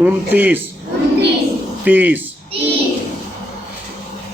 29، 30۔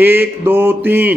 1 2 3۔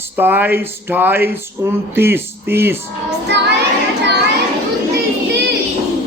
27 28 29 30۔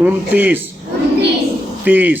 29 30۔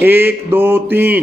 1 2 3۔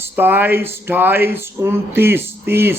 27 28 29 30۔